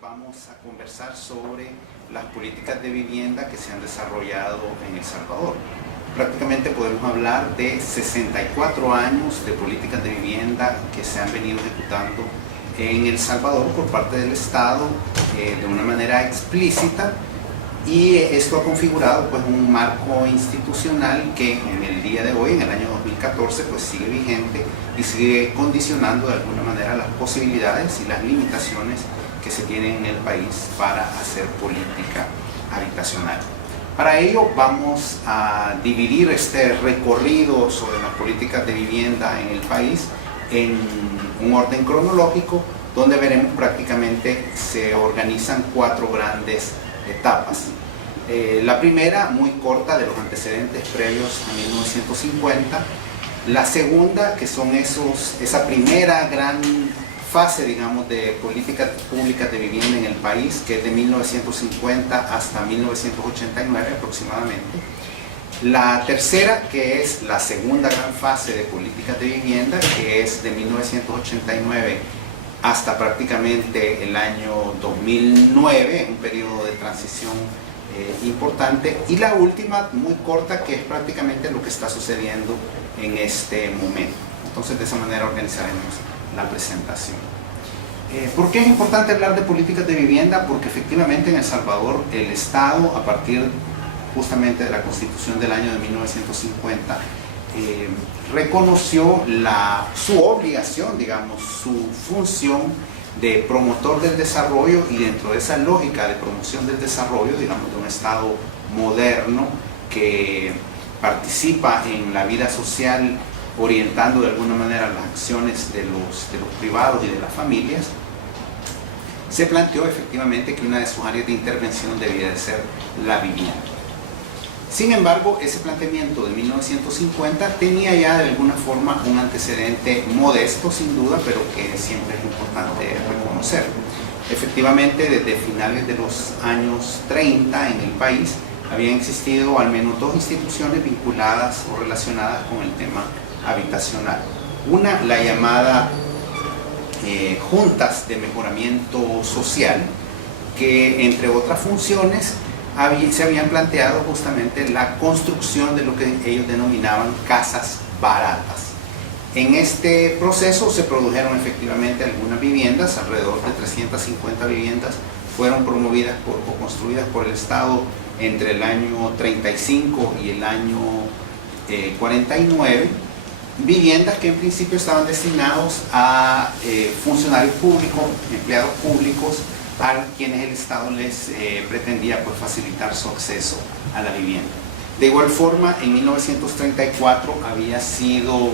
vamos a conversar sobre las políticas de vivienda que se han desarrollado en El Salvador. Prácticamente podemos hablar de 64 años de políticas de vivienda que se han venido ejecutando en El Salvador por parte del Estado de una manera explícita, y esto ha configurado pues un marco institucional que en el día de hoy, en el año 2014, pues sigue vigente y sigue condicionando de alguna manera las posibilidades y las limitaciones que se tienen en el país para hacer política habitacional. Para ello vamos a dividir este recorrido sobre las políticas de vivienda en el país en un orden cronológico, donde veremos prácticamente se organizan 4 grandes etapas. La primera, muy corta, de los antecedentes previos a 1950. La segunda, que son esa primera gran fase, digamos, de políticas públicas de vivienda en el país, que es de 1950 hasta 1989 aproximadamente. La tercera, que es la segunda gran fase de políticas de vivienda, que es de 1989 hasta prácticamente el año 2009, un periodo de transición importante. Y la última, muy corta, que es prácticamente lo que está sucediendo en este momento. Entonces, de esa manera organizaremos la presentación. ¿Por qué es importante hablar de políticas de vivienda? Porque efectivamente en El Salvador el Estado, a partir justamente de la Constitución del año de 1950, reconoció su obligación, digamos, su función de promotor del desarrollo, y dentro de esa lógica de promoción del desarrollo, digamos, de un Estado moderno que participa en la vida social, orientando de alguna manera las acciones de los privados y de las familias, se planteó efectivamente que una de sus áreas de intervención debía de ser la vivienda. Sin embargo, ese planteamiento de 1950 tenía ya de alguna forma un antecedente modesto, sin duda, pero que siempre es importante reconocer. Efectivamente, desde finales de los años 30 en el país habían existido al menos 2 instituciones vinculadas o relacionadas con el tema habitacional. Una, la llamada Juntas de Mejoramiento Social, que entre otras funciones se habían planteado justamente la construcción de lo que ellos denominaban casas baratas. En este proceso se produjeron efectivamente algunas viviendas, alrededor de 350 viviendas fueron promovidas o construidas por el Estado entre el año 35 y el año 49, viviendas que en principio estaban destinados a funcionarios públicos, empleados públicos, a quienes el Estado les pretendía pues, facilitar su acceso a la vivienda. De igual forma, en 1934 había sido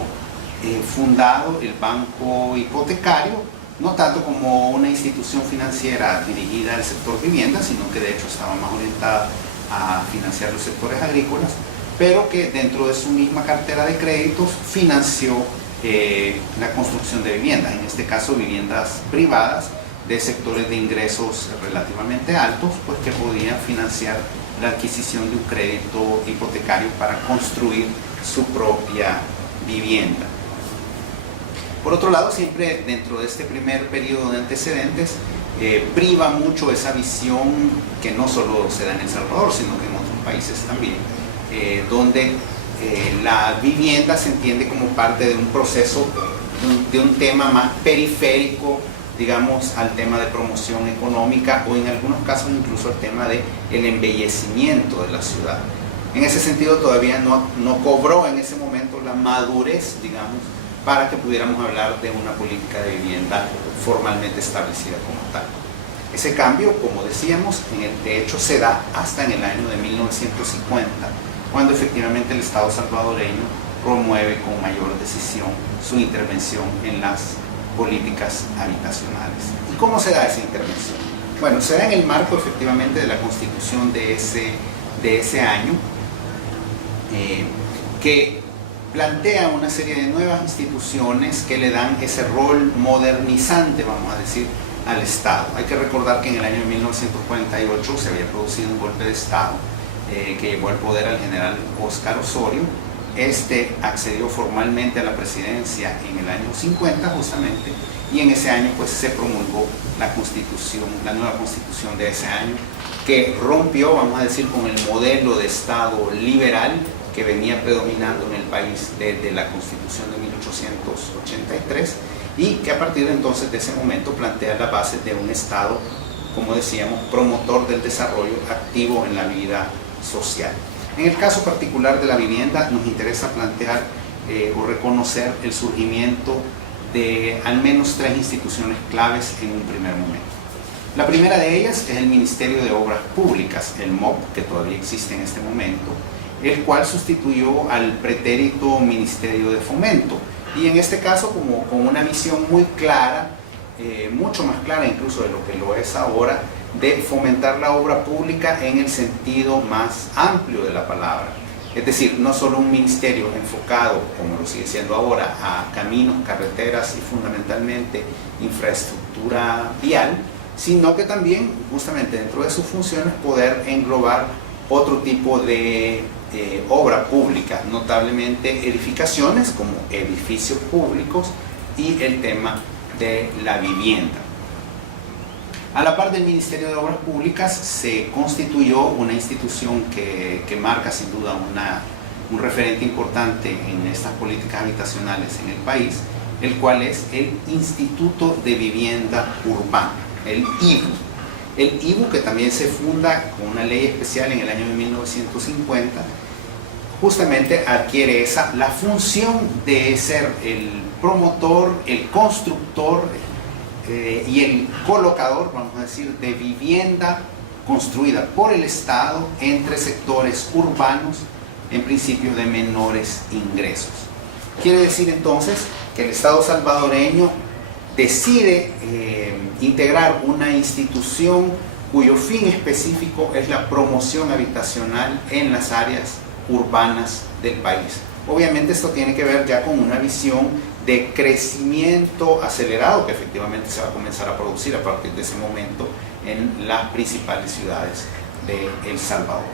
fundado el Banco Hipotecario, no tanto como una institución financiera dirigida al sector vivienda, sino que de hecho estaba más orientada a financiar los sectores agrícolas, pero que dentro de su misma cartera de créditos financió la construcción de viviendas, en este caso viviendas privadas de sectores de ingresos relativamente altos, pues que podían financiar la adquisición de un crédito hipotecario para construir su propia vivienda. Por otro lado, siempre dentro de este primer periodo de antecedentes, priva mucho esa visión que no solo se da en El Salvador, sino que en otros países también, donde la vivienda se entiende como parte de un proceso, de un tema más periférico, digamos, al tema de promoción económica, o en algunos casos incluso al tema del embellecimiento de la ciudad. En ese sentido todavía no cobró en ese momento la madurez, digamos, para que pudiéramos hablar de una política de vivienda formalmente establecida como tal. Ese cambio, como decíamos, de hecho se da hasta en el año de 1950, cuando efectivamente el Estado salvadoreño promueve con mayor decisión su intervención en las políticas habitacionales. ¿Y cómo se da esa intervención? Bueno, se da en el marco efectivamente de la constitución de ese año, que plantea una serie de nuevas instituciones que le dan ese rol modernizante, vamos a decir, al Estado. Hay que recordar que en el año de 1948 se había producido un golpe de Estado que llevó al poder al general Óscar Osorio. Este accedió formalmente a la presidencia en el año 50 justamente, y en ese año pues se promulgó la constitución, la nueva constitución de ese año, que rompió, vamos a decir, con el modelo de Estado liberal que venía predominando en el país desde la Constitución de 1883 y que a partir de entonces de ese momento plantea las bases de un Estado, como decíamos, promotor del desarrollo activo en la vida social. En el caso particular de la vivienda nos interesa plantear o reconocer el surgimiento de al menos 3 instituciones claves en un primer momento. La primera de ellas es el Ministerio de Obras Públicas, el MOP, que todavía existe en este momento, el cual sustituyó al pretérito Ministerio de Fomento, y en este caso como con una visión muy clara, mucho más clara incluso de lo que lo es ahora, de fomentar la obra pública en el sentido más amplio de la palabra. Es decir, no solo un ministerio enfocado, como lo sigue siendo ahora, a caminos, carreteras y fundamentalmente infraestructura vial, sino que también, justamente dentro de sus funciones, poder englobar otro tipo de obra pública, notablemente edificaciones como edificios públicos y el tema de la vivienda. A la par del Ministerio de Obras Públicas se constituyó una institución que marca sin duda un referente importante en estas políticas habitacionales en el país, el cual es el Instituto de Vivienda Urbana, el IVU. El IVU, que también se funda con una ley especial en el año de 1950, justamente adquiere la función de ser el promotor, el constructor y el colocador, vamos a decir, de vivienda construida por el Estado entre sectores urbanos, en principio de menores ingresos. Quiere decir entonces que el Estado salvadoreño decide integrar una institución cuyo fin específico es la promoción habitacional en las áreas urbanas del país. Obviamente esto tiene que ver ya con una visión de crecimiento acelerado que efectivamente se va a comenzar a producir a partir de ese momento en las principales ciudades de El Salvador.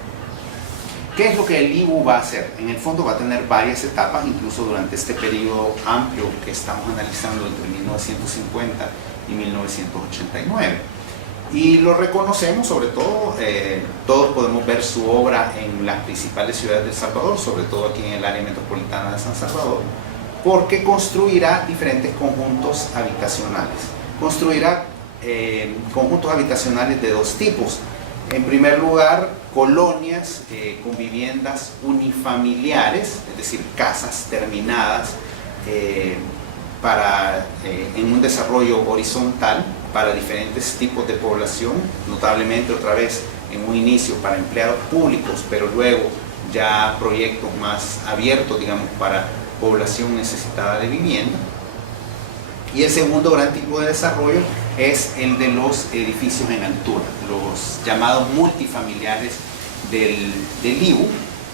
¿Qué es lo que el IVU va a hacer? En el fondo va a tener varias etapas, incluso durante este periodo amplio que estamos analizando entre 1950 y 1989. Y lo reconocemos, sobre todo, todos podemos ver su obra en las principales ciudades de El Salvador, sobre todo aquí en el área metropolitana de San Salvador, porque construirá diferentes conjuntos habitacionales. Construirá conjuntos habitacionales de 2 tipos. En primer lugar, colonias con viviendas unifamiliares, es decir, casas terminadas en un desarrollo horizontal para diferentes tipos de población, notablemente otra vez en un inicio para empleados públicos, pero luego ya proyectos más abiertos, digamos, para población necesitada de vivienda. Y el segundo gran tipo de desarrollo es el de los edificios en altura, los llamados multifamiliares del IVU,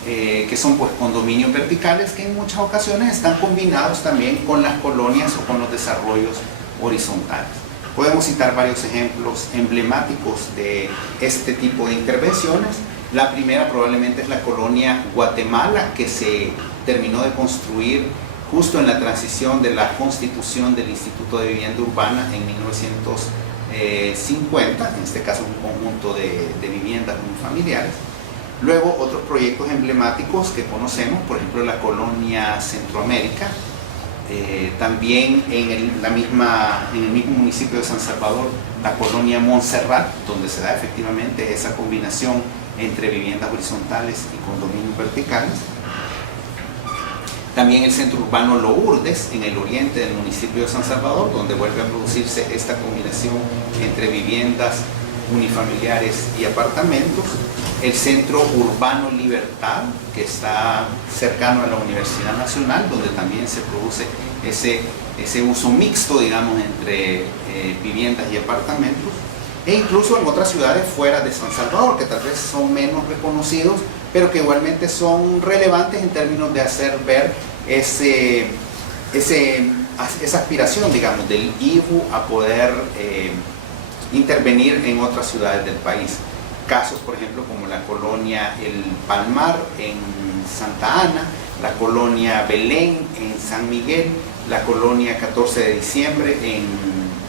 que son pues condominios verticales que en muchas ocasiones están combinados también con las colonias o con los desarrollos horizontales. Podemos citar varios ejemplos emblemáticos de este tipo de intervenciones. La primera probablemente es la colonia Guatemala, que se terminó de construir justo en la transición de la constitución del Instituto de Vivienda Urbana en 1950, en este caso un conjunto de viviendas unifamiliares. Luego otros proyectos emblemáticos que conocemos, por ejemplo la colonia Centroamérica, también en el mismo municipio de San Salvador, la colonia Montserrat, donde se da efectivamente esa combinación entre viviendas horizontales y condominios verticales. También el centro urbano Lourdes, en el oriente del municipio de San Salvador, donde vuelve a producirse esta combinación entre viviendas unifamiliares y apartamentos. El centro urbano Libertad, que está cercano a la Universidad Nacional, donde también se produce ese uso mixto, digamos, entre viviendas y apartamentos. E incluso en otras ciudades fuera de San Salvador, que tal vez son menos reconocidos, pero que igualmente son relevantes en términos de hacer ver esa aspiración, digamos, del IVU a poder intervenir en otras ciudades del país. Casos, por ejemplo, como la colonia El Palmar en Santa Ana, la colonia Belén en San Miguel, la colonia 14 de diciembre en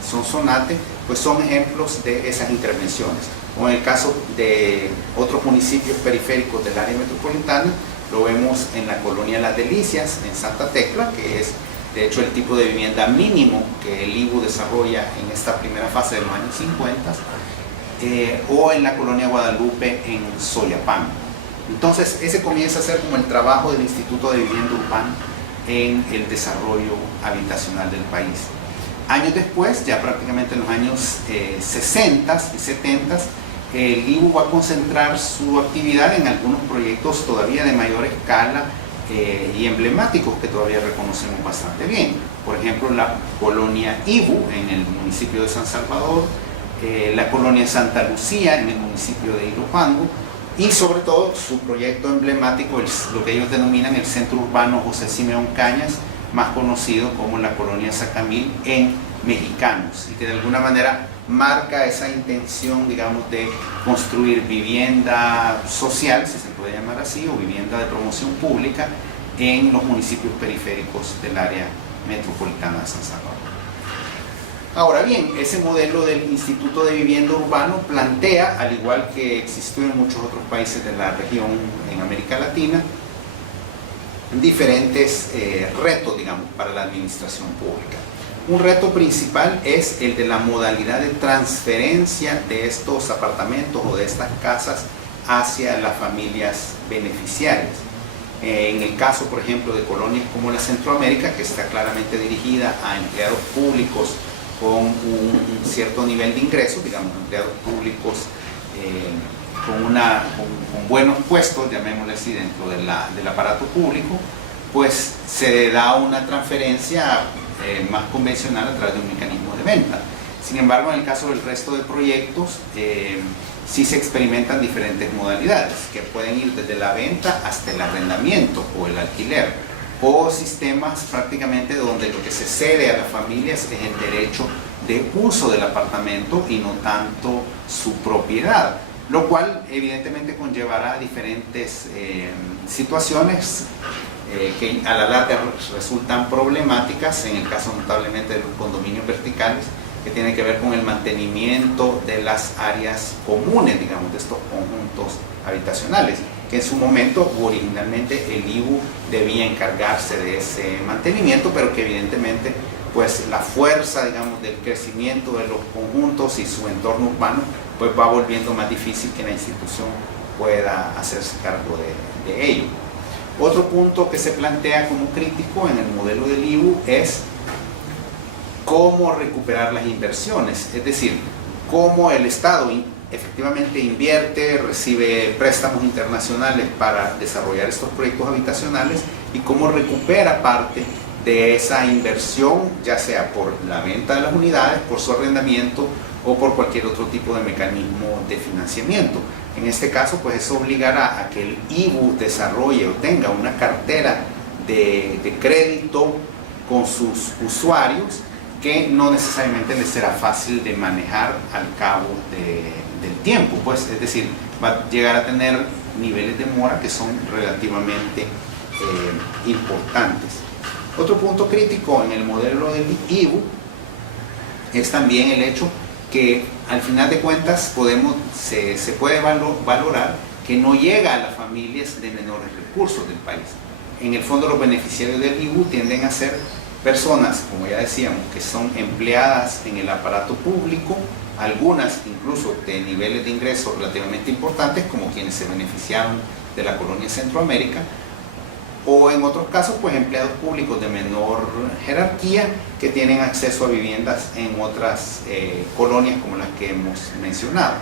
Sonsonate, pues son ejemplos de esas intervenciones. O en el caso de otros municipios periféricos del área metropolitana, lo vemos en la colonia Las Delicias, en Santa Tecla, que es de hecho el tipo de vivienda mínimo que el IBU desarrolla en esta primera fase de los años 50, o en la colonia Guadalupe en Soyapango. Entonces ese comienza a ser como el trabajo del Instituto de Vivienda Urbana en el desarrollo habitacional del país. Años después, ya prácticamente en los años 60 y 70, el IBU va a concentrar su actividad en algunos proyectos todavía de mayor escala y emblemáticos que todavía reconocemos bastante bien. Por ejemplo, la colonia IBU en el municipio de San Salvador, la colonia Santa Lucía en el municipio de Ilopango, y sobre todo su proyecto emblemático, lo que ellos denominan el Centro Urbano José Simeón Cañas, más conocido como la colonia Sacamil en Mexicanos, y que de alguna manera marca esa intención, digamos, de construir vivienda social, si se puede llamar así, o vivienda de promoción pública en los municipios periféricos del área metropolitana de San Salvador. Ahora bien, ese modelo del Instituto de Vivienda Urbano plantea, al igual que existió en muchos otros países de la región en América Latina, diferentes retos, digamos, para la administración pública. Un reto principal es el de la modalidad de transferencia de estos apartamentos o de estas casas hacia las familias beneficiarias. En el caso, por ejemplo, de colonias como la Centroamérica, que está claramente dirigida a empleados públicos con un cierto nivel de ingresos, digamos, empleados públicos con buenos puestos, llamémosle así, dentro del aparato público, pues se da una transferencia más convencional a través de un mecanismo de venta. Sin embargo, en el caso del resto de proyectos, sí se experimentan diferentes modalidades, que pueden ir desde la venta hasta el arrendamiento o el alquiler, o sistemas prácticamente donde lo que se cede a las familias es el derecho de uso del apartamento y no tanto su propiedad, lo cual evidentemente conllevará diferentes situaciones que a la larga resultan problemáticas, en el caso notablemente de los condominios verticales, que tienen que ver con el mantenimiento de las áreas comunes, digamos, de estos conjuntos habitacionales, que en su momento originalmente el IBU debía encargarse de ese mantenimiento, pero que evidentemente pues la fuerza, digamos, del crecimiento de los conjuntos y su entorno urbano pues va volviendo más difícil que la institución pueda hacerse cargo de ello. Otro punto que se plantea como crítico en el modelo del IBU es cómo recuperar las inversiones, es decir, cómo el Estado efectivamente invierte, recibe préstamos internacionales para desarrollar estos proyectos habitacionales y cómo recupera parte de esa inversión, ya sea por la venta de las unidades, por su arrendamiento o por cualquier otro tipo de mecanismo de financiamiento. En este caso, pues eso obligará a que el IBU desarrolle o tenga una cartera de crédito con sus usuarios que no necesariamente les será fácil de manejar al cabo del tiempo, pues, es decir, va a llegar a tener niveles de mora que son relativamente importantes. Otro punto crítico en el modelo del IBU es también el hecho que al final de cuentas se puede valorar que no llega a las familias de menores recursos del país. En el fondo, los beneficiarios del IBU tienden a ser personas, como ya decíamos, que son empleadas en el aparato público, algunas incluso de niveles de ingresos relativamente importantes, como quienes se beneficiaron de la colonia Centroamérica, o en otros casos, pues empleados públicos de menor jerarquía que tienen acceso a viviendas en otras colonias como las que hemos mencionado.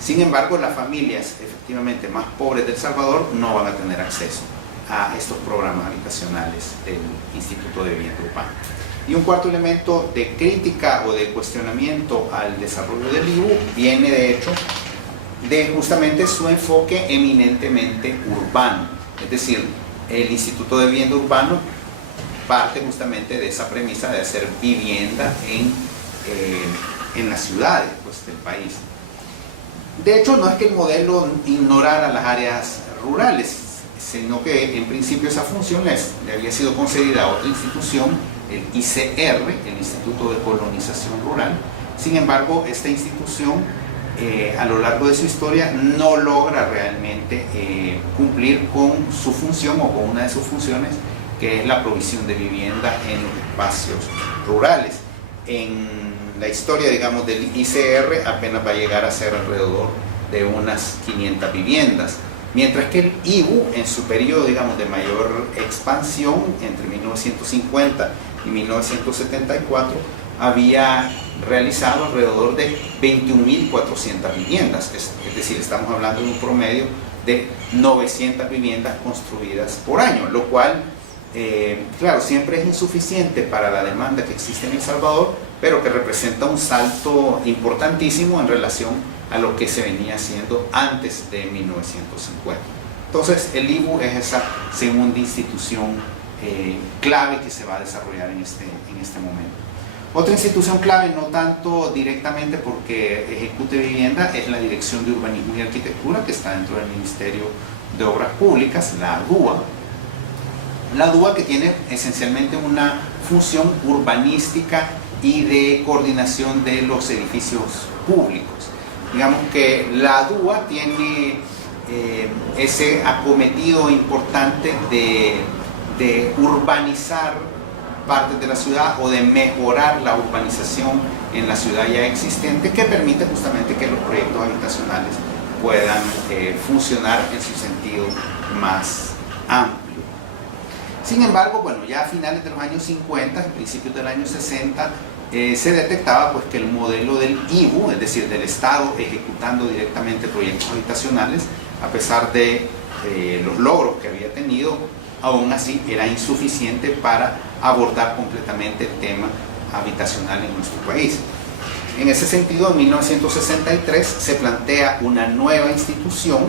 Sin embargo, las familias efectivamente más pobres de El Salvador no van a tener acceso a estos programas habitacionales del Instituto de Vivienda Urbana. Y un cuarto elemento de crítica o de cuestionamiento al desarrollo del IBU viene de hecho de justamente su enfoque eminentemente urbano, es decir, el Instituto de Vivienda Urbano parte justamente de esa premisa de hacer vivienda en las ciudades, pues, del país. De hecho, no es que el modelo ignorara las áreas rurales, sino que en principio esa función le había sido concedida a otra institución el ICR, el Instituto de Colonización Rural. Sin embargo, esta institución a lo largo de su historia no logra realmente cumplir con su función o con una de sus funciones, que es la provisión de vivienda en los espacios rurales. En la historia, digamos, del ICR apenas va a llegar a ser alrededor de unas 500 viviendas, mientras que el IBU, en su periodo, digamos, de mayor expansión, entre 1950 y 1974, había realizado alrededor de 21.400 viviendas, es decir, estamos hablando de un promedio de 900 viviendas construidas por año, lo cual, claro, siempre es insuficiente para la demanda que existe en El Salvador, pero que representa un salto importantísimo en relación a lo que se venía haciendo antes de 1950. Entonces, el IBU es esa segunda institución clave que se va a desarrollar en este momento. Otra institución clave, no tanto directamente porque ejecute vivienda, es la Dirección de Urbanismo y Arquitectura, que está dentro del Ministerio de Obras Públicas, la DUA. La DUA, que tiene esencialmente una función urbanística y de coordinación de los edificios públicos. Digamos que la DUA tiene ese acometido importante de urbanizar partes de la ciudad o de mejorar la urbanización en la ciudad ya existente, que permite justamente que los proyectos habitacionales puedan funcionar en su sentido más amplio. Sin embargo, bueno, ya a finales de los años 50, principios del año 60, se detectaba pues que el modelo del IBU, es decir, del Estado ejecutando directamente proyectos habitacionales, a pesar de los logros que había tenido, aún así era insuficiente para abordar completamente el tema habitacional en nuestro país. En ese sentido, en 1963 se plantea una nueva institución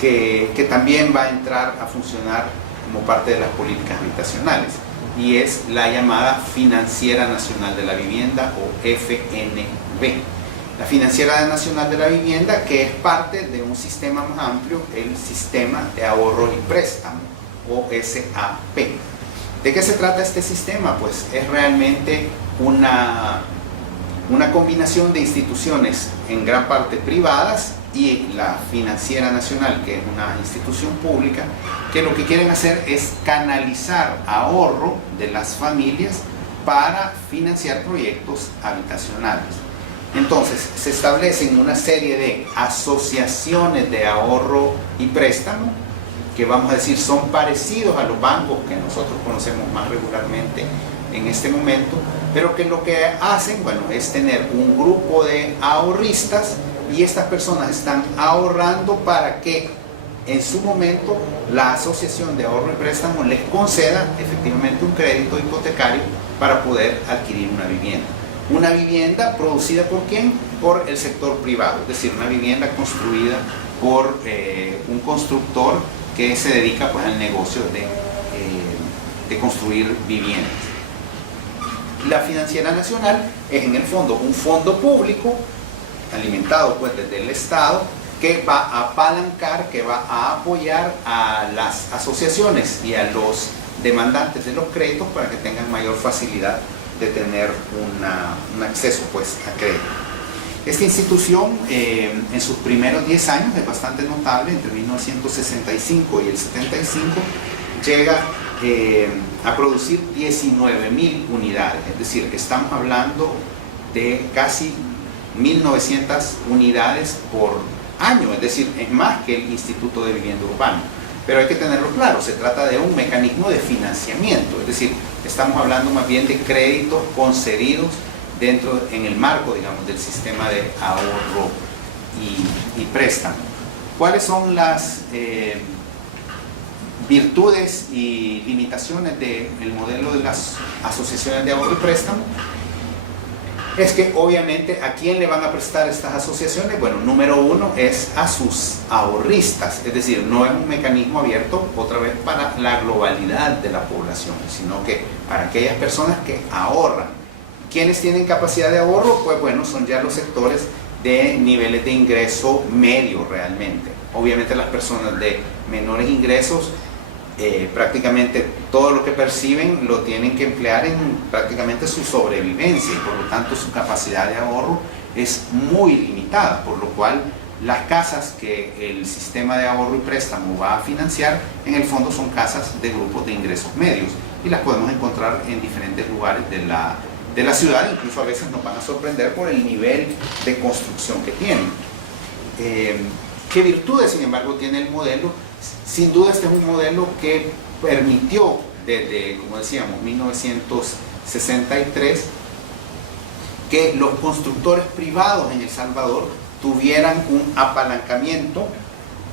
que también va a entrar a funcionar como parte de las políticas habitacionales, y es la llamada Financiera Nacional de la Vivienda, o FNB. La Financiera Nacional de la Vivienda, que es parte de un sistema más amplio, el Sistema de Ahorro y Préstamo, o SAP. ¿De qué se trata este sistema? Pues es realmente una combinación de instituciones en gran parte privadas y la Financiera Nacional, que es una institución pública, que lo que quieren hacer es canalizar ahorro de las familias para financiar proyectos habitacionales. Entonces, se establecen una serie de asociaciones de ahorro y préstamo, que vamos a decir son parecidos a los bancos que nosotros conocemos más regularmente en este momento, pero que lo que hacen, bueno, es tener un grupo de ahorristas, y estas personas están ahorrando para que en su momento la asociación de ahorro y préstamo les conceda efectivamente un crédito hipotecario para poder adquirir una vivienda. Una vivienda producida ¿por quién? Por el sector privado, es decir, una vivienda construida por un constructor que se dedica pues al negocio de construir viviendas. La Financiera Nacional es en el fondo un fondo público alimentado pues desde el Estado, que va a apalancar, que va a apoyar a las asociaciones y a los demandantes de los créditos para que tengan mayor facilidad de tener un acceso pues a crédito. Esta institución en sus primeros 10 años es bastante notable. Entre 1965 y el 75 llega a producir 19.000 unidades, es decir, estamos hablando de casi 1.900 unidades por año, es decir, es más que el Instituto de Vivienda Urbana. Pero hay que tenerlo claro, se trata de un mecanismo de financiamiento, es decir, estamos hablando más bien de créditos concedidos en el marco, digamos, del sistema de ahorro y préstamo. ¿Cuáles son las virtudes y limitaciones del modelo de las asociaciones de ahorro y préstamo? Es que obviamente ¿a quién le van a prestar estas asociaciones? Bueno, número uno es a sus ahorristas, es decir, no es un mecanismo abierto otra vez para la globalidad de la población, sino que para aquellas personas que ahorran. ¿Quiénes tienen capacidad de ahorro? Pues bueno, son ya los sectores de niveles de ingreso medio realmente. Obviamente las personas de menores ingresos prácticamente todo lo que perciben lo tienen que emplear en prácticamente su sobrevivencia y por lo tanto su capacidad de ahorro es muy limitada, por lo cual las casas que el sistema de ahorro y préstamo va a financiar en el fondo son casas de grupos de ingresos medios y las podemos encontrar en diferentes lugares de la ciudad, incluso a veces nos van a sorprender por el nivel de construcción que tienen. ¿Qué virtudes, sin embargo, tiene el modelo? Sin duda este es un modelo que permitió desde, como decíamos, 1963 que los constructores privados en El Salvador tuvieran un apalancamiento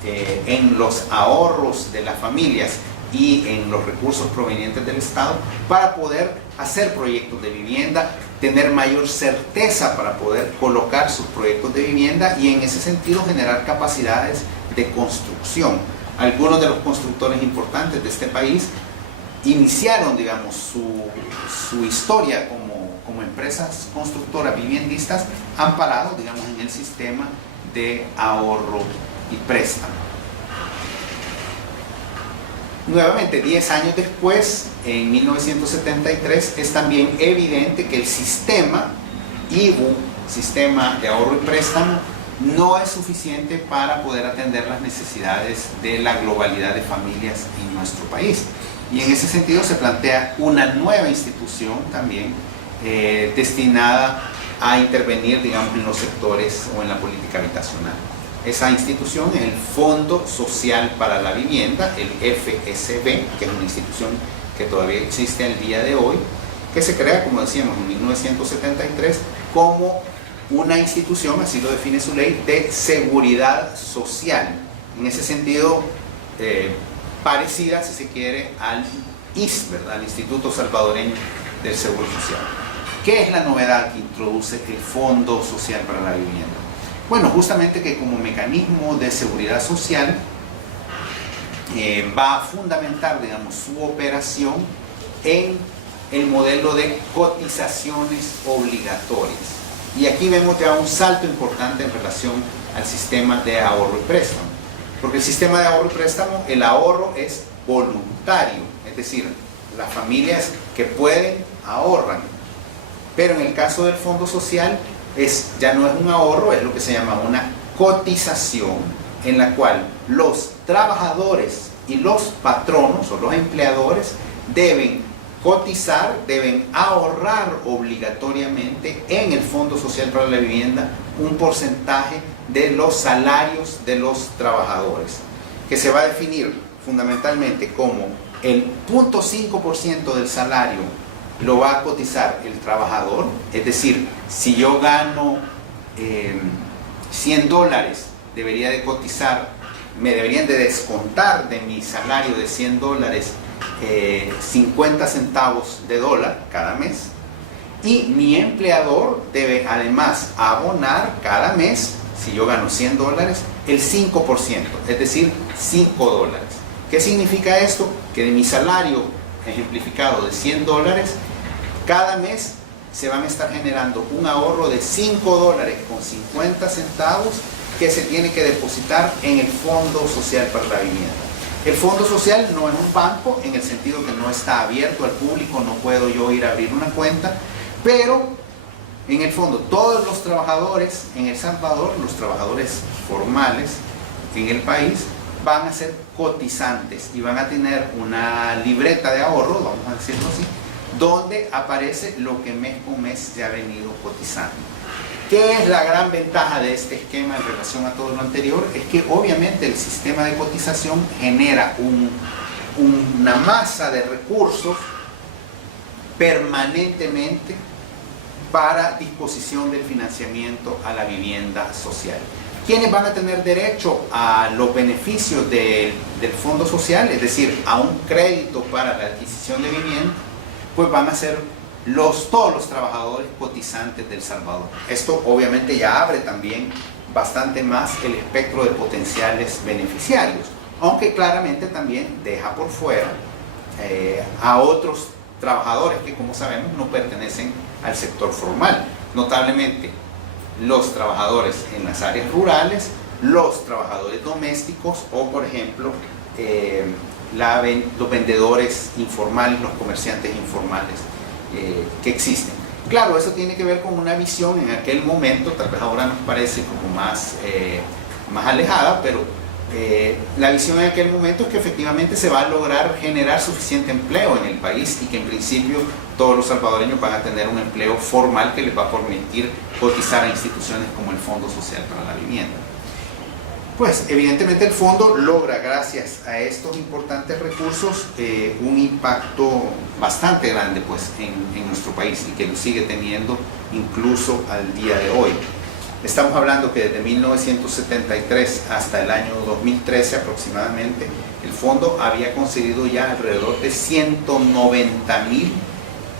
en los ahorros de las familias y en los recursos provenientes del Estado para poder hacer proyectos de vivienda, tener mayor certeza para poder colocar sus proyectos de vivienda y en ese sentido generar capacidades de construcción. Algunos de los constructores importantes de este país iniciaron, digamos, su historia como empresas constructoras viviendistas amparados, digamos, en el sistema de ahorro y préstamo. Nuevamente, 10 años después, en 1973, es también evidente que el sistema IBU, sistema de ahorro y préstamo, no es suficiente para poder atender las necesidades de la globalidad de familias en nuestro país. Y en ese sentido se plantea una nueva institución también destinada a intervenir, digamos, en los sectores o en la política habitacional. Esa institución es el Fondo Social para la Vivienda, el FSB, que es una institución que todavía existe al día de hoy, que se crea, como decíamos, en 1973 como una institución, así lo define su ley, de seguridad social. En ese sentido, parecida, si se quiere, al IS, ¿verdad? Al Instituto Salvadoreño del Seguro Social. ¿Qué es la novedad que introduce el Fondo Social para la Vivienda? Bueno, justamente que como mecanismo de seguridad social va a fundamentar, digamos, su operación en el modelo de cotizaciones obligatorias. Y aquí vemos ya un salto importante en relación al sistema de ahorro y préstamo. Porque el sistema de ahorro y préstamo, el ahorro es voluntario, es decir, las familias que pueden ahorran. Pero en el caso del Fondo Social, ya no es un ahorro, es lo que se llama una cotización, en la cual los trabajadores y los patronos o los empleadores deben cotizar, deben ahorrar obligatoriamente en el Fondo Social para la Vivienda un porcentaje de los salarios de los trabajadores, que se va a definir fundamentalmente como el 0.5% del salario lo va a cotizar el trabajador, es decir, si yo gano $100, debería de cotizar, me deberían de descontar de mi salario de $100 50 centavos de dólar cada mes, y mi empleador debe además abonar cada mes, si yo gano $100, el 5%, es decir, $5. ¿Qué significa esto? Que de mi salario ejemplificado de $100, cada mes se van a estar generando un ahorro de $5.50 que se tiene que depositar en el Fondo Social para la Vivienda. El Fondo Social no es un banco en el sentido que no está abierto al público, no puedo yo ir a abrir una cuenta, pero en el fondo todos los trabajadores en El Salvador, los trabajadores formales en el país, van a ser cotizantes y van a tener una libreta de ahorro, vamos a decirlo así, donde aparece lo que mes con mes se ha venido cotizando. ¿Qué es la gran ventaja de este esquema en relación a todo lo anterior? Es que obviamente el sistema de cotización genera una masa de recursos permanentemente para disposición del financiamiento a la vivienda social. ¿Quiénes van a tener derecho a los beneficios del Fondo Social? Es decir, a un crédito para la adquisición de vivienda, pues van a ser todos los trabajadores cotizantes de El Salvador. Esto obviamente ya abre también bastante más el espectro de potenciales beneficiarios, aunque claramente también deja por fuera a otros trabajadores que, como sabemos, no pertenecen al sector formal, notablemente los trabajadores en las áreas rurales, los trabajadores domésticos o, por ejemplo, los vendedores informales, los comerciantes informales que existen. Claro, eso tiene que ver con una visión en aquel momento, tal vez ahora nos parece como más alejada, pero la visión en aquel momento es que efectivamente se va a lograr generar suficiente empleo en el país y que en principio todos los salvadoreños van a tener un empleo formal que les va a permitir cotizar a instituciones como el Fondo Social para la Vivienda. Pues evidentemente el fondo logra, gracias a estos importantes recursos, un impacto bastante grande pues, en nuestro país y que lo sigue teniendo incluso al día de hoy. Estamos hablando que desde 1973 hasta el año 2013 aproximadamente, el fondo había concedido ya alrededor de 190.000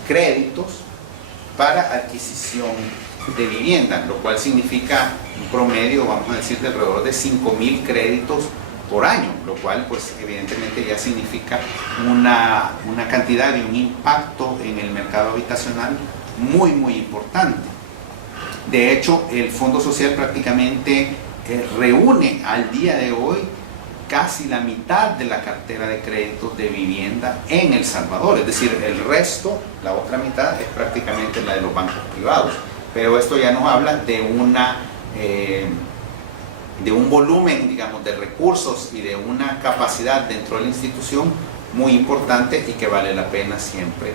créditos para adquisición de vivienda, lo cual significa un promedio, vamos a decir, de alrededor de 5.000 créditos por año, lo cual pues evidentemente ya significa una cantidad y un impacto en el mercado habitacional muy importante. De hecho, el Fondo Social prácticamente reúne al día de hoy casi la mitad de la cartera de créditos de vivienda en El Salvador, es decir, el resto, la otra mitad, es prácticamente la de los bancos privados. Pero esto ya nos habla de un volumen, digamos, de recursos y de una capacidad dentro de la institución muy importante y que vale la pena siempre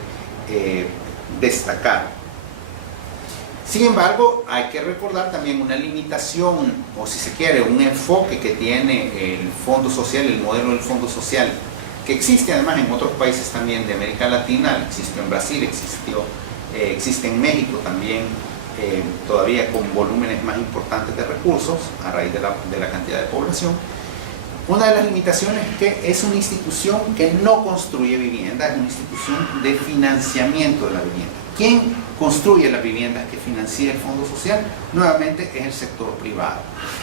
destacar. Sin embargo, hay que recordar también una limitación, o si se quiere, un enfoque que tiene el Fondo Social, el modelo del Fondo Social, que existe además en otros países también de América Latina, existió en Brasil, existe en México también, todavía con volúmenes más importantes de recursos a raíz de la cantidad de población. Una de las limitaciones es que es una institución que no construye vivienda, es una institución de financiamiento de la vivienda. ¿Quién construye las viviendas que financia el Fondo Social? Nuevamente es el sector privado.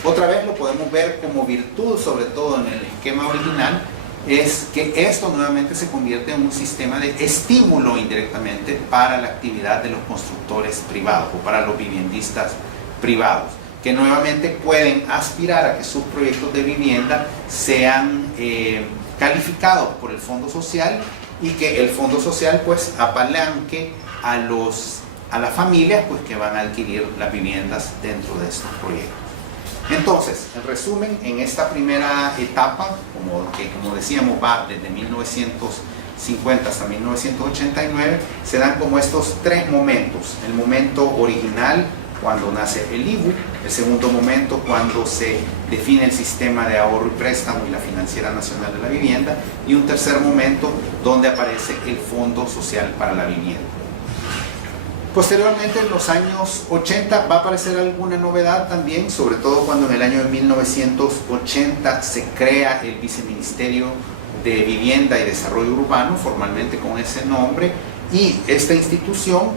Otra vez lo podemos ver como virtud, sobre todo en el esquema original, es que esto nuevamente se convierte en un sistema de estímulo indirectamente para la actividad de los constructores privados o para los viviendistas privados, que nuevamente pueden aspirar a que sus proyectos de vivienda sean calificados por el Fondo Social y que el Fondo Social pues apalanque a las familias pues, que van a adquirir las viviendas dentro de estos proyectos. Entonces, en resumen, en esta primera etapa, como decíamos, va desde 1950 hasta 1989, se dan como estos tres momentos. El momento original, cuando nace el IBU; el segundo momento, cuando se define el sistema de ahorro y préstamo y la Financiera Nacional de la Vivienda; y un tercer momento, donde aparece el Fondo Social para la Vivienda. Posteriormente, en los años 80, va a aparecer alguna novedad también, sobre todo cuando en el año de 1980 se crea el Viceministerio de Vivienda y Desarrollo Urbano, formalmente con ese nombre, y esta institución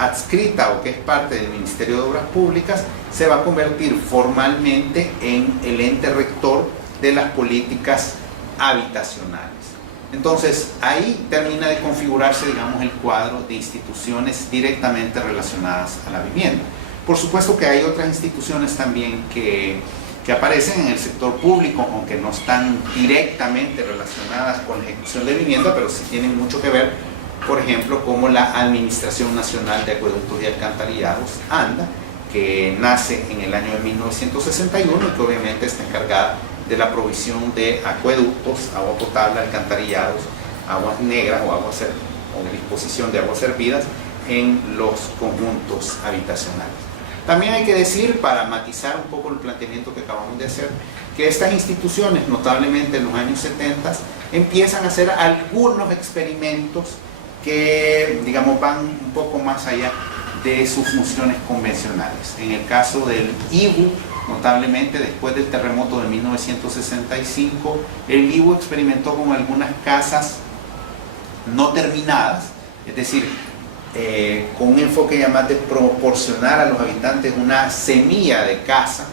adscrita o que es parte del Ministerio de Obras Públicas se va a convertir formalmente en el ente rector de las políticas habitacionales. Entonces, ahí termina de configurarse, digamos, el cuadro de instituciones directamente relacionadas a la vivienda. Por supuesto que hay otras instituciones también que aparecen en el sector público, aunque no están directamente relacionadas con la ejecución de vivienda, pero sí tienen mucho que ver, por ejemplo, como la Administración Nacional de Acueductos y Alcantarillados, ANDA, que nace en el año de 1961 y que obviamente está encargada de la provisión de acueductos, agua potable, alcantarillados, aguas negras o de disposición de aguas servidas en los conjuntos habitacionales. También hay que decir, para matizar un poco el planteamiento que acabamos de hacer, que estas instituciones, notablemente en los años 70, empiezan a hacer algunos experimentos que, digamos, van un poco más allá de sus funciones convencionales. En el caso del IBU, notablemente después del terremoto de 1965, el IBU experimentó con algunas casas no terminadas, es decir, con un enfoque ya más de proporcionar a los habitantes una semilla de casa,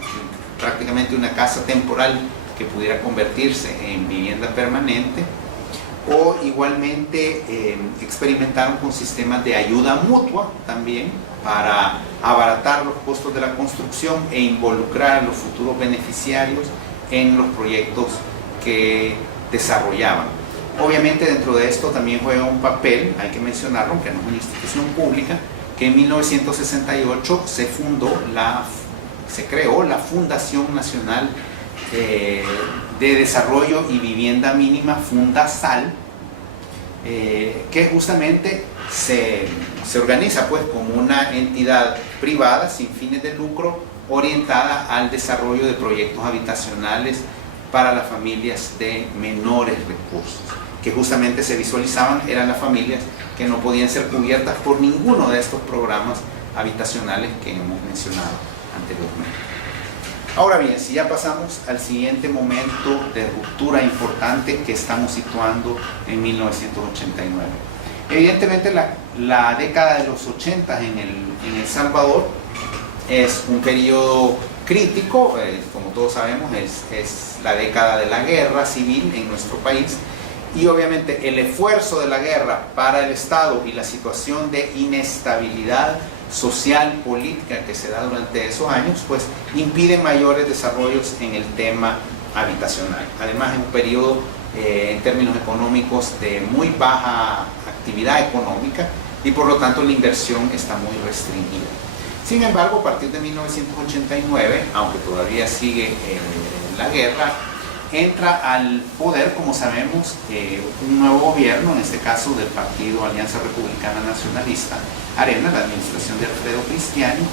prácticamente una casa temporal que pudiera convertirse en vivienda permanente, o igualmente experimentaron con sistemas de ayuda mutua también para abaratar los costos de la construcción e involucrar a los futuros beneficiarios en los proyectos que desarrollaban. Obviamente dentro de esto también juega un papel, hay que mencionarlo, aunque no es una institución pública, que en 1968 se creó la Fundación Nacional de Desarrollo y Vivienda Mínima, Fundasal, que justamente se organiza pues como una entidad privada sin fines de lucro orientada al desarrollo de proyectos habitacionales para las familias de menores recursos, que justamente se visualizaban eran las familias que no podían ser cubiertas por ninguno de estos programas habitacionales que hemos mencionado anteriormente. Ahora bien, si ya pasamos al siguiente momento de ruptura importante que estamos situando en 1989. Evidentemente la década de los 80 en El Salvador es un periodo crítico, como todos sabemos, es la década de la guerra civil en nuestro país, y obviamente el esfuerzo de la guerra para el Estado y la situación de inestabilidad social, política que se da durante esos años, pues impide mayores desarrollos en el tema habitacional. Además, es un periodo en términos económicos de muy baja actividad económica y por lo tanto la inversión está muy restringida. Sin embargo, a partir de 1989, aunque todavía sigue la guerra, entra al poder, como sabemos, un nuevo gobierno, en este caso del partido Alianza Republicana Nacionalista, ARENA, la administración de Alfredo Cristiani,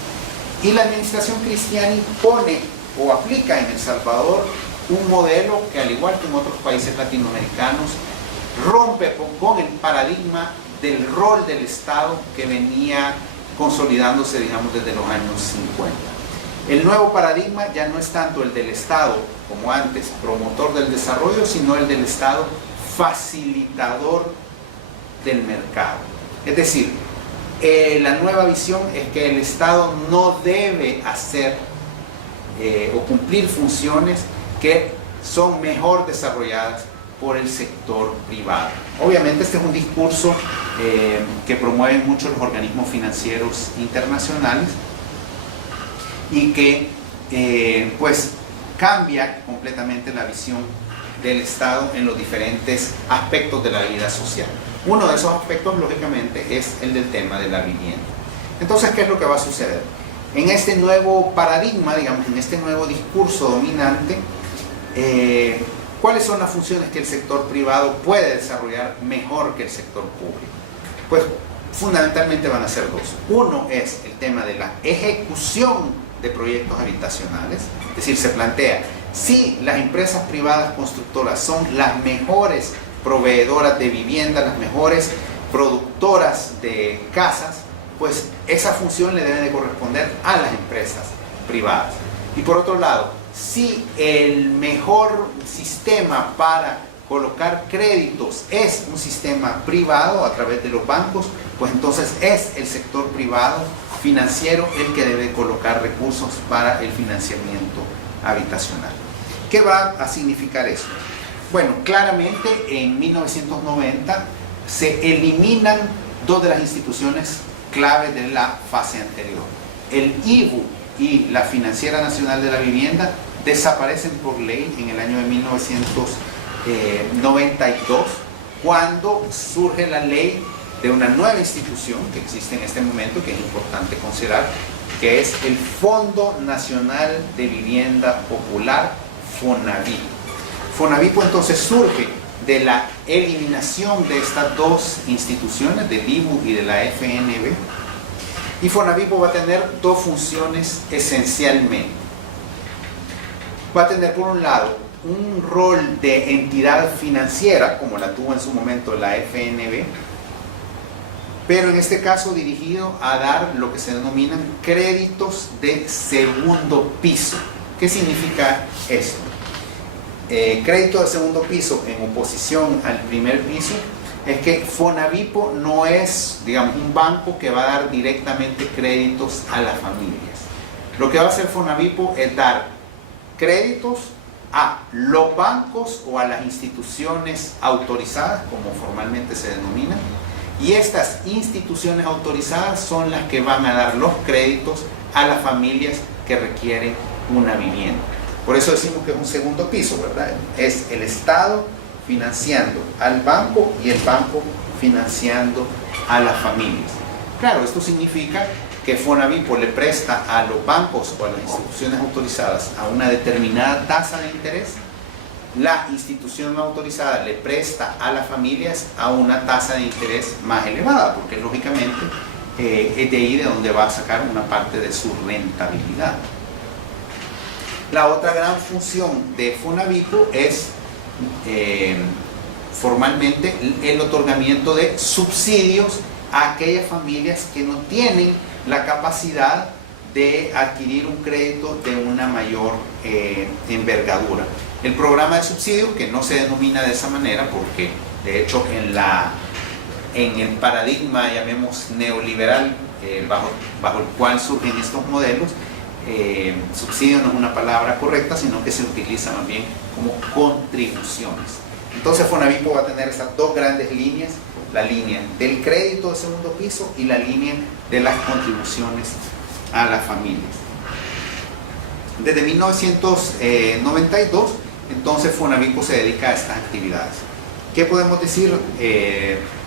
y la administración Cristiani pone o aplica en El Salvador un modelo que, al igual que en otros países latinoamericanos, rompe con el paradigma del rol del Estado que venía consolidándose, digamos, desde los años 50. El nuevo paradigma ya no es tanto el del Estado, como antes, promotor del desarrollo, sino el del Estado facilitador del mercado. Es decir, la nueva visión es que el Estado no debe hacer o cumplir funciones que son mejor desarrolladas por el sector privado. Obviamente este es un discurso que promueven muchos los organismos financieros internacionales y que pues cambia completamente la visión del Estado en los diferentes aspectos de la vida social. Uno de esos aspectos, lógicamente, es el del tema de la vivienda. Entonces, ¿qué es lo que va a suceder? En este nuevo paradigma, digamos, en este nuevo discurso dominante, ¿cuáles son las funciones que el sector privado puede desarrollar mejor que el sector público? Pues fundamentalmente van a ser dos. Uno es el tema de la ejecución de proyectos habitacionales, es decir, se plantea si las empresas privadas constructoras son las mejores proveedoras de vivienda, las mejores productoras de casas, pues esa función le debe de corresponder a las empresas privadas. Y por otro lado, si el mejor sistema para colocar créditos es un sistema privado a través de los bancos, pues entonces es el sector privado financiero el que debe colocar recursos para el financiamiento habitacional. ¿Qué va a significar eso? Bueno, claramente en 1990 se eliminan dos de las instituciones clave de la fase anterior. El IVU y la Financiera Nacional de la Vivienda desaparecen por ley en el año de 1992, cuando surge la ley de una nueva institución que existe en este momento, que es importante considerar, que es el Fondo Nacional de Vivienda Popular, FONAVIP. FONAVIP entonces surge de la eliminación de estas dos instituciones, del IVU y de la FNB, y FONAVIP va a tener dos funciones esencialmente. Va a tener, por un lado, un rol de entidad financiera, como la tuvo en su momento la FNB, pero en este caso dirigido a dar lo que se denominan créditos de segundo piso. ¿Qué significa eso? Crédito de segundo piso en oposición al primer piso es que FONAVIPO no es, digamos, un banco que va a dar directamente créditos a las familias. Lo que va a hacer FONAVIPO es dar créditos a los bancos o a las instituciones autorizadas, como formalmente se denominan, y estas instituciones autorizadas son las que van a dar los créditos a las familias que requieren una vivienda. Por eso decimos que es un segundo piso, ¿verdad? Es el Estado financiando al banco y el banco financiando a las familias. Claro, esto significa que Fonavipo le presta a los bancos o a las instituciones autorizadas a una determinada tasa de interés. La institución autorizada le presta a las familias a una tasa de interés más elevada, porque lógicamente es de ahí de donde va a sacar una parte de su rentabilidad. La otra gran función de Fonavipo es formalmente el otorgamiento de subsidios a aquellas familias que no tienen la capacidad de adquirir un crédito de una mayor envergadura. El programa de subsidio, que no se denomina de esa manera porque de hecho en el paradigma, llamemos neoliberal, bajo el cual surgen estos modelos, subsidio no es una palabra correcta, sino que se utiliza más bien como contribuciones. Entonces Fonavipo va a tener esas dos grandes líneas, la línea del crédito de segundo piso y la línea de las contribuciones a las familias. Desde 1992, entonces Fonavipo se dedica a estas actividades. ¿Qué podemos decir?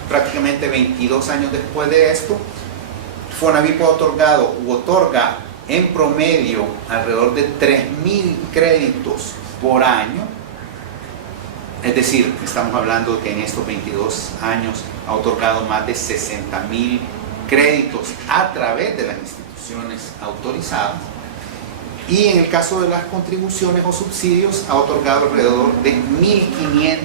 Prácticamente 22 años después de esto, Fonavipo ha otorgado u otorga en promedio alrededor de 3.000 créditos por año. Es decir, estamos hablando de que en estos 22 años ha otorgado más de 60.000 créditos a través de las instituciones autorizadas. Y en el caso de las contribuciones o subsidios, ha otorgado alrededor de 1.500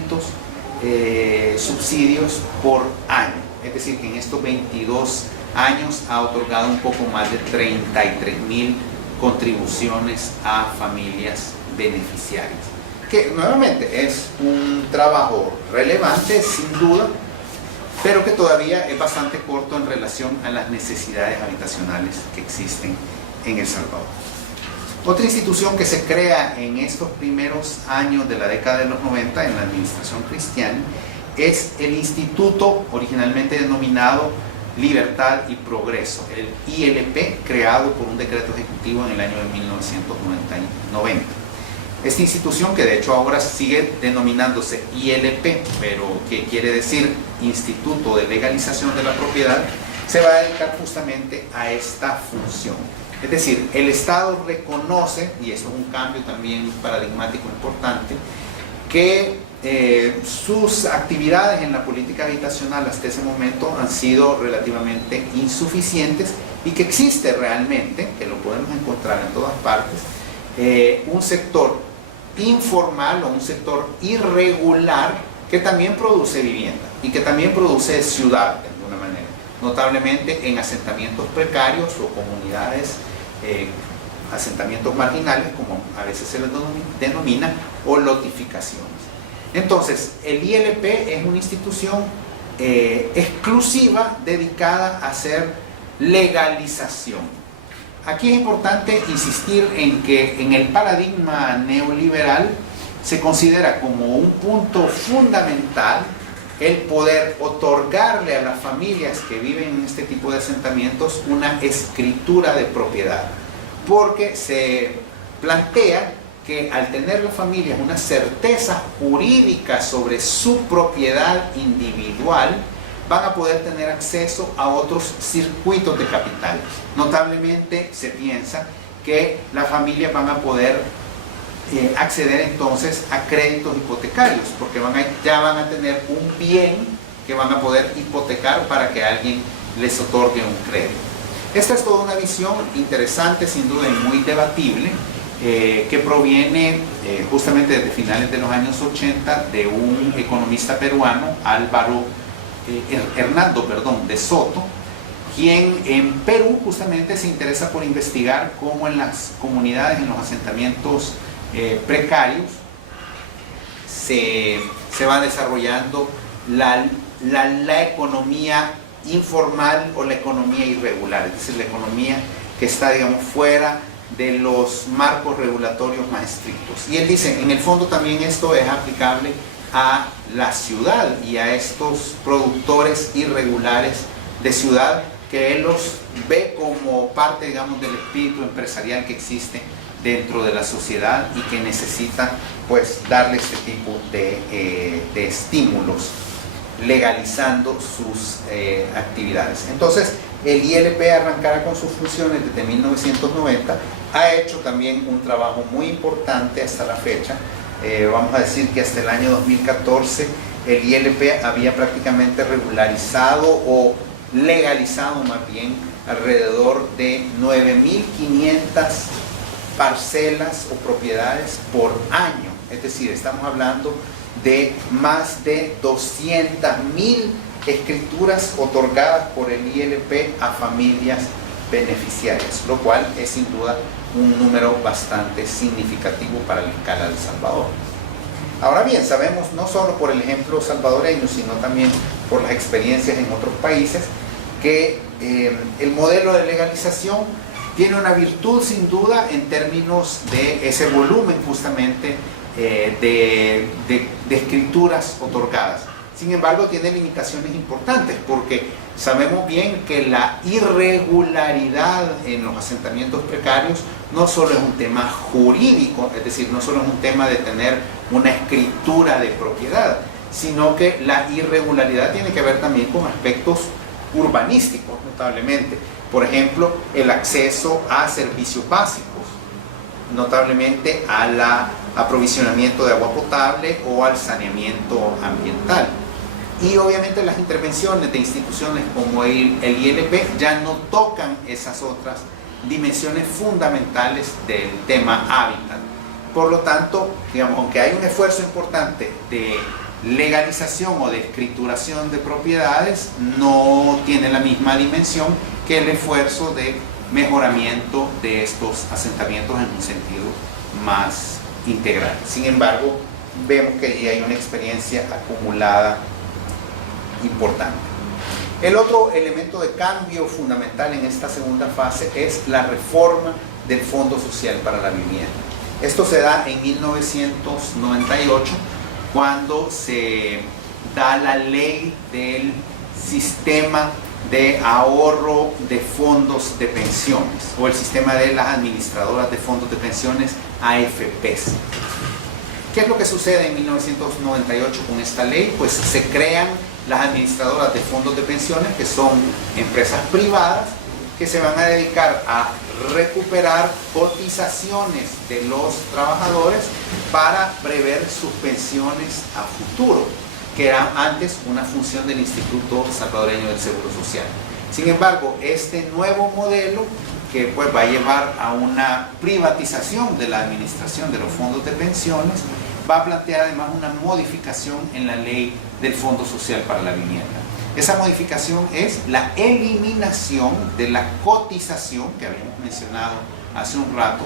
subsidios por año. Es decir, que en estos 22 años ha otorgado un poco más de 33.000 contribuciones a familias beneficiarias. Que nuevamente es un trabajo relevante, sin duda, pero que todavía es bastante corto en relación a las necesidades habitacionales que existen en El Salvador. Otra institución que se crea en estos primeros años de la década de los 90 en la administración cristiana es el Instituto, originalmente denominado Libertad y Progreso, el ILP, creado por un decreto ejecutivo en el año de 1990. Esta institución, que de hecho ahora sigue denominándose ILP, pero que quiere decir Instituto de Legalización de la Propiedad, se va a dedicar justamente a esta función. Es decir, el Estado reconoce, y esto es un cambio también paradigmático importante, que sus actividades en la política habitacional hasta ese momento han sido relativamente insuficientes y que existe realmente, que lo podemos encontrar en todas partes, un sector informal o un sector irregular que también produce vivienda y que también produce ciudad de alguna manera, notablemente en asentamientos precarios o comunidades, asentamientos marginales, como a veces se les denomina, o lotificaciones. Entonces, el ILP es una institución exclusiva dedicada a hacer legalización. Aquí es importante insistir en que en el paradigma neoliberal se considera como un punto fundamental el poder otorgarle a las familias que viven en este tipo de asentamientos una escritura de propiedad, porque se plantea que al tener las familias una certeza jurídica sobre su propiedad individual, van a poder tener acceso a otros circuitos de capital. Notablemente se piensa que las familias van a poder acceder entonces a créditos hipotecarios, porque ya van a tener un bien que van a poder hipotecar para que alguien les otorgue un crédito. Esta es toda una visión interesante, sin duda, y muy debatible, que proviene justamente desde finales de los años 80 de un economista peruano, Hernando de Soto, quien en Perú justamente se interesa por investigar cómo en las comunidades, en los asentamientos precarios, se va desarrollando la economía informal o la economía irregular, es decir, la economía que está, digamos, fuera de los marcos regulatorios más estrictos. Y él dice, en el fondo también esto es aplicable a la ciudad y a estos productores irregulares de ciudad que él los ve como parte, digamos, del espíritu empresarial que existe dentro de la sociedad y que necesita, pues, darle este tipo de estímulos, legalizando sus actividades. Entonces, el ILP arrancará con sus funciones desde 1990, ha hecho también un trabajo muy importante hasta la fecha. Vamos a decir que hasta el año 2014 el ILP había prácticamente regularizado o legalizado más bien alrededor de 9.500 parcelas o propiedades por año. Es decir, estamos hablando de más de 200.000 escrituras otorgadas por el ILP a familias beneficiarias, lo cual es sin duda un número bastante significativo para la escala de El Salvador. Ahora bien, sabemos no solo por el ejemplo salvadoreño, sino también por las experiencias en otros países, que el modelo de legalización tiene una virtud sin duda en términos de ese volumen justamente de escrituras otorgadas. Sin embargo, tiene limitaciones importantes porque sabemos bien que la irregularidad en los asentamientos precarios no solo es un tema jurídico, es decir, no solo es un tema de tener una escritura de propiedad, sino que la irregularidad tiene que ver también con aspectos urbanísticos, notablemente. Por ejemplo, el acceso a servicios básicos, notablemente al aprovisionamiento de agua potable o al saneamiento ambiental. Y obviamente las intervenciones de instituciones como el ILP ya no tocan esas otras dimensiones fundamentales del tema hábitat. Por lo tanto, digamos, aunque hay un esfuerzo importante de legalización o de escrituración de propiedades, no tiene la misma dimensión que el esfuerzo de mejoramiento de estos asentamientos en un sentido más integral. Sin embargo, vemos que allí hay una experiencia acumulada importante. El otro elemento de cambio fundamental en esta segunda fase es la reforma del Fondo Social para la Vivienda. Esto se da en 1998, cuando se da la ley del sistema de ahorro de fondos de pensiones, o el sistema de las administradoras de fondos de pensiones, AFPs. ¿Qué es lo que sucede en 1998 con esta ley? Pues se crean las administradoras de fondos de pensiones, que son empresas privadas que se van a dedicar a recuperar cotizaciones de los trabajadores para prever sus pensiones a futuro, que era antes una función del Instituto Salvadoreño del Seguro Social. Sin embargo, este nuevo modelo, que pues va a llevar a una privatización de la administración de los fondos de pensiones, va a plantear además una modificación en la ley del Fondo Social para la Vivienda. Esa modificación es la eliminación de la cotización que habíamos mencionado hace un rato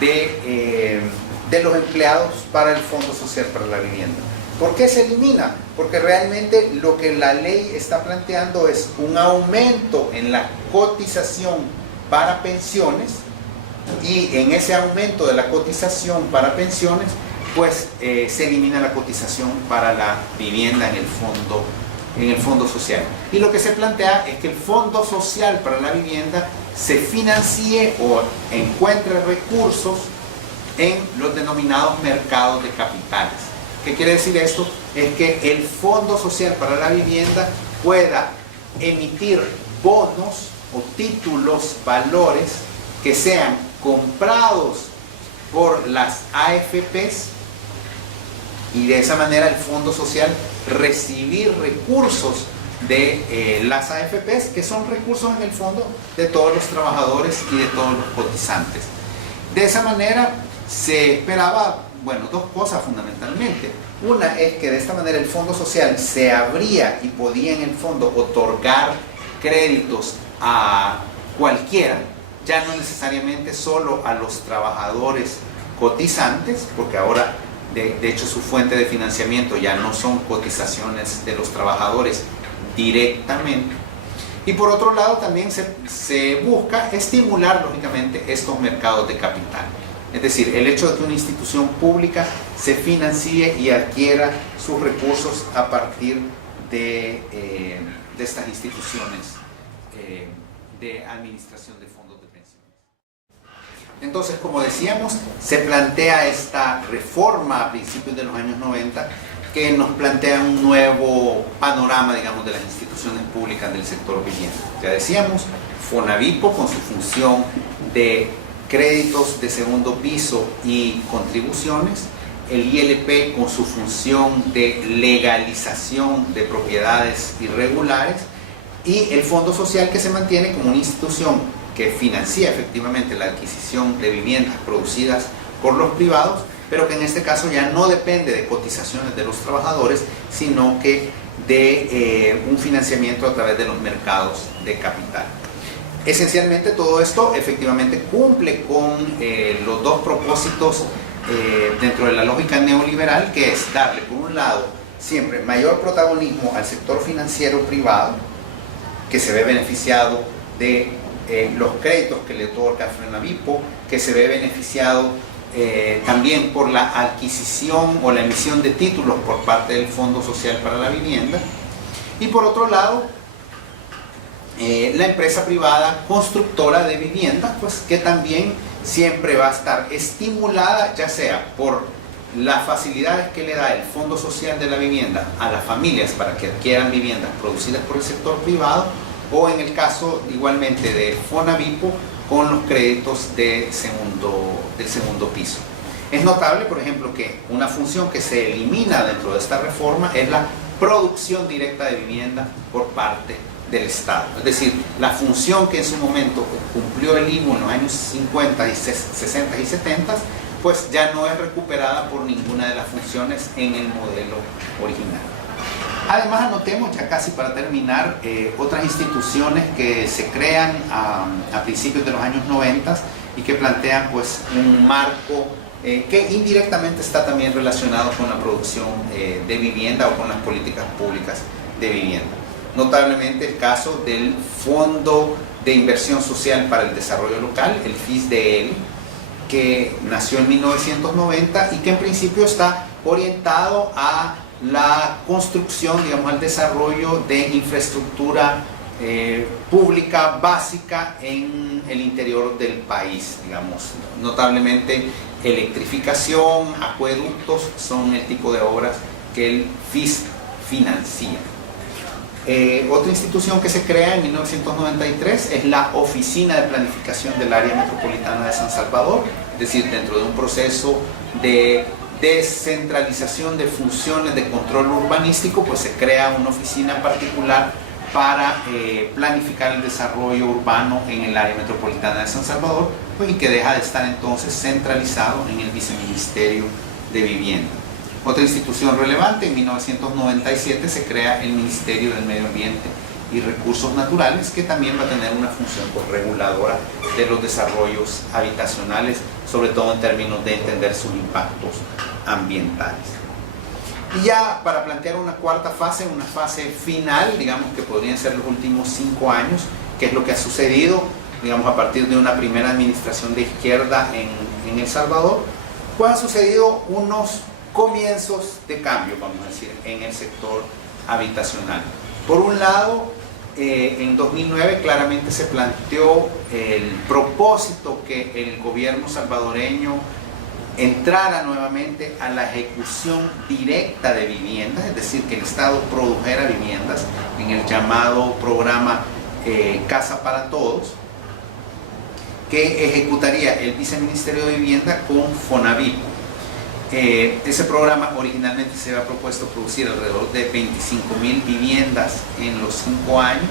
de los empleados para el Fondo Social para la Vivienda. ¿Por qué se elimina? Porque realmente lo que la ley está planteando es un aumento en la cotización para pensiones, y en ese aumento de la cotización para pensiones pues se elimina la cotización para la vivienda en el fondo social. Y lo que se plantea es que el Fondo Social para la Vivienda se financie o encuentre recursos en los denominados mercados de capitales. ¿Qué quiere decir esto? Es que el Fondo Social para la Vivienda pueda emitir bonos o títulos, valores que sean comprados por las AFPs, y de esa manera el Fondo Social recibir recursos de las AFPs, que son recursos en el fondo de todos los trabajadores y de todos los cotizantes. De esa manera se esperaba, bueno, dos cosas fundamentalmente. Una es que de esta manera el Fondo Social se abría y podía en el fondo otorgar créditos a cualquiera, ya no necesariamente solo a los trabajadores cotizantes, porque ahora de hecho su fuente de financiamiento ya no son cotizaciones de los trabajadores directamente. Y por otro lado también se busca estimular lógicamente estos mercados de capital. Es decir, el hecho de que una institución pública se financie y adquiera sus recursos a partir de estas instituciones de administración de fondos de pensiones. Entonces, como decíamos, se plantea esta reforma a principios de los años 90 que nos plantea un nuevo panorama, digamos, de las instituciones públicas del sector vivienda. Ya decíamos, Fonavipo con su función de créditos de segundo piso y contribuciones, el ILP con su función de legalización de propiedades irregulares y el Fondo Social, que se mantiene como una institución que financia efectivamente la adquisición de viviendas producidas por los privados, pero que en este caso ya no depende de cotizaciones de los trabajadores, sino que de un financiamiento a través de los mercados de capital. Esencialmente todo esto efectivamente cumple con los dos propósitos dentro de la lógica neoliberal, que es darle, por un lado, siempre mayor protagonismo al sector financiero privado, que se ve beneficiado de los créditos que le otorga Fonavipo, que se ve beneficiado también por la adquisición o la emisión de títulos por parte del Fondo Social para la Vivienda, y por otro lado la empresa privada constructora de viviendas, pues que también siempre va a estar estimulada, ya sea por las facilidades que le da el Fondo Social de la Vivienda a las familias para que adquieran viviendas producidas por el sector privado, o en el caso igualmente de Fonavipo con los créditos del segundo piso. Es notable, por ejemplo, que una función que se elimina dentro de esta reforma es la producción directa de vivienda por parte del Estado. Es decir, la función que en su momento cumplió el IMU en los años 50, 60 y 70, pues ya no es recuperada por ninguna de las funciones en el modelo original. Además, anotemos, ya casi para terminar, otras instituciones que se crean a principios de los años 90 y que plantean pues un marco que indirectamente está también relacionado con la producción de vivienda o con las políticas públicas de vivienda. Notablemente el caso del Fondo de Inversión Social para el Desarrollo Local, el FISDL, que nació en 1990 y que en principio está orientado a la construcción, digamos, al desarrollo de infraestructura pública básica en el interior del país, digamos. Notablemente electrificación, acueductos son el tipo de obras que el FIS financia. Otra institución que se crea en 1993 es la Oficina de Planificación del Área Metropolitana de San Salvador, es decir, dentro de un proceso de descentralización de funciones de control urbanístico, pues se crea una oficina particular para planificar el desarrollo urbano en el área metropolitana de San Salvador, pues, y que deja de estar entonces centralizado en el Viceministerio de Vivienda. Otra institución relevante, en 1997 se crea el Ministerio del Medio Ambiente y Recursos Naturales, que también va a tener una función pues, reguladora de los desarrollos habitacionales, sobre todo en términos de entender sus impactos ambientales. Y ya para plantear una cuarta fase, una fase final, digamos que podrían ser los últimos 5 años, que es lo que ha sucedido, digamos, a partir de una primera administración de izquierda en El Salvador, pues han sucedido unos comienzos de cambio, vamos a decir, en el sector habitacional. Por un lado, en 2009 claramente se planteó el propósito que el gobierno salvadoreño entrara nuevamente a la ejecución directa de viviendas, es decir, que el Estado produjera viviendas en el llamado programa Casa para Todos, que ejecutaría el Viceministerio de Vivienda con Fonavipo. Ese programa originalmente se había propuesto producir alrededor de 25.000 viviendas en los 5 años.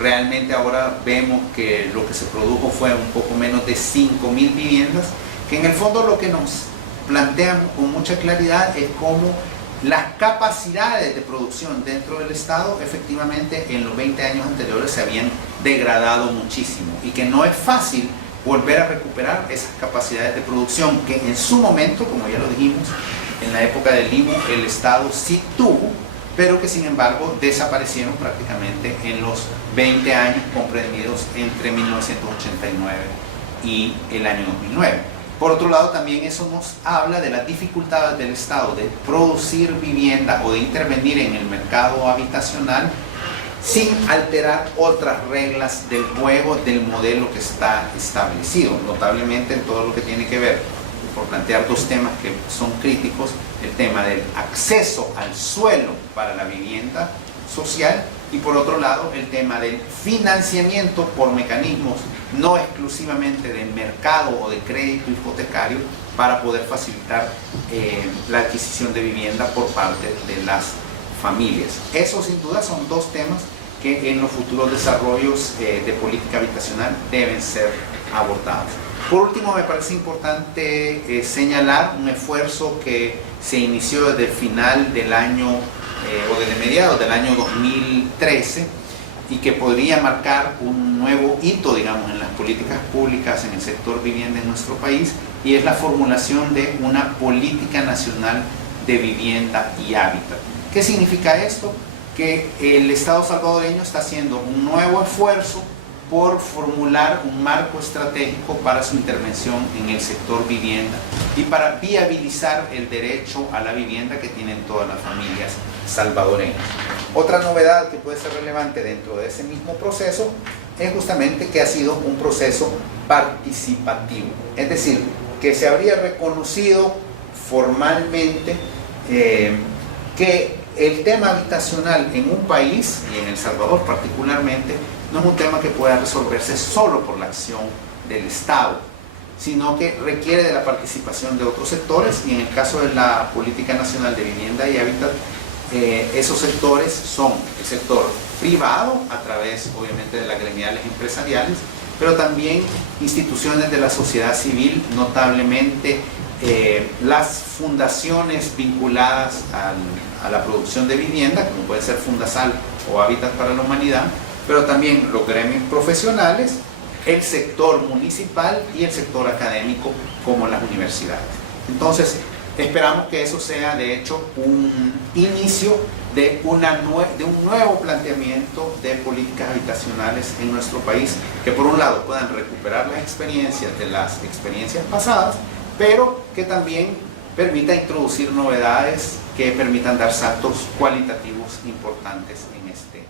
Realmente ahora vemos que lo que se produjo fue un poco menos de 5.000 viviendas, que en el fondo lo que nos plantean con mucha claridad es cómo las capacidades de producción dentro del Estado efectivamente en los 20 años anteriores se habían degradado muchísimo y que no es fácil volver a recuperar esas capacidades de producción que en su momento, como ya lo dijimos, en la época del IMU el Estado sí tuvo, pero que sin embargo desaparecieron prácticamente en los 20 años comprendidos entre 1989 y el año 2009. Por otro lado, también eso nos habla de las dificultades del Estado de producir vivienda o de intervenir en el mercado habitacional sin alterar otras reglas del juego del modelo que está establecido, notablemente en todo lo que tiene que ver, por plantear dos temas que son críticos, el tema del acceso al suelo para la vivienda social y por otro lado el tema del financiamiento por mecanismos no exclusivamente del mercado o de crédito hipotecario para poder facilitar la adquisición de vivienda por parte de las familias. Eso sin duda son dos temas que en los futuros desarrollos de política habitacional deben ser abordados. Por último, me parece importante señalar un esfuerzo que se inició desde el final del año o desde mediados del año 2013 y que podría marcar un nuevo hito, digamos, en las políticas públicas en el sector vivienda en nuestro país, y es la formulación de una política nacional de vivienda y hábitat. ¿Qué significa esto? Que el Estado salvadoreño está haciendo un nuevo esfuerzo por formular un marco estratégico para su intervención en el sector vivienda y para viabilizar el derecho a la vivienda que tienen todas las familias salvadoreñas. Otra novedad que puede ser relevante dentro de ese mismo proceso es justamente que ha sido un proceso participativo, es decir, que se habría reconocido formalmente que el tema habitacional en un país, y en El Salvador particularmente, no es un tema que pueda resolverse solo por la acción del Estado, sino que requiere de la participación de otros sectores, y en el caso de la Política Nacional de Vivienda y Hábitat, esos sectores son el sector privado, a través obviamente de las gremiales empresariales, pero también instituciones de la sociedad civil, notablemente las fundaciones vinculadas a la producción de vivienda, como puede ser Fundasal o Hábitat para la Humanidad, pero también los gremios profesionales, el sector municipal y el sector académico como las universidades. Entonces, esperamos que eso sea de hecho un inicio de un nuevo planteamiento de políticas habitacionales en nuestro país, que por un lado puedan recuperar las experiencias de las experiencias pasadas, pero que también permita introducir novedades que permitan dar saltos cualitativos importantes en este